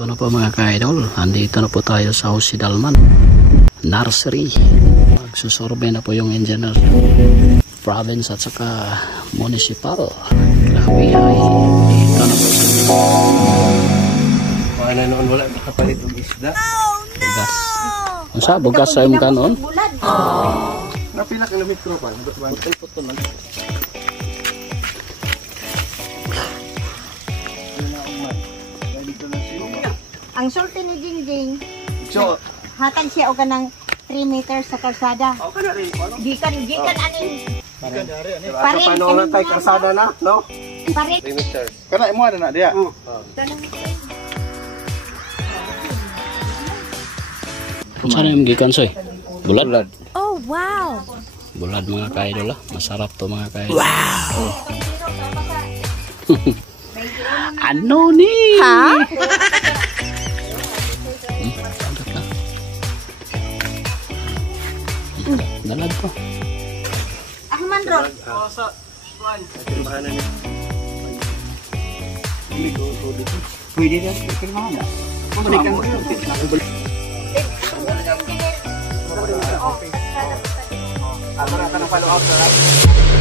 Ito na po mga ka-idol, andito na po tayo sa Jose Dalman Nursery. Magsusurvey na po yung engineer, province at saka municipal. Grabe ay dito na po sa paano noon wala nakapalit ng isda? bugas. Unsa bugas sa imong kanon? Napila ka na metro pa? Putol-putol lang. Ang sulti ni Jingjing, So, hatag siya o kanang 3 meters sa kalsada. ako na rin. Gikan aning Parin. Paano na tayo kasada na, no? parit. 3 meters. Kana imo ana na diya. Unsa na yung gikan soy? Bulad? Oh, wow! Bulad mga ka-idol, masarap to mga ka-idol. Wow! Ano ni? Ha? Dalag ko. Ako man ron. Pwede na kirmahan na. Balikan mo. Ako na tanong follow up.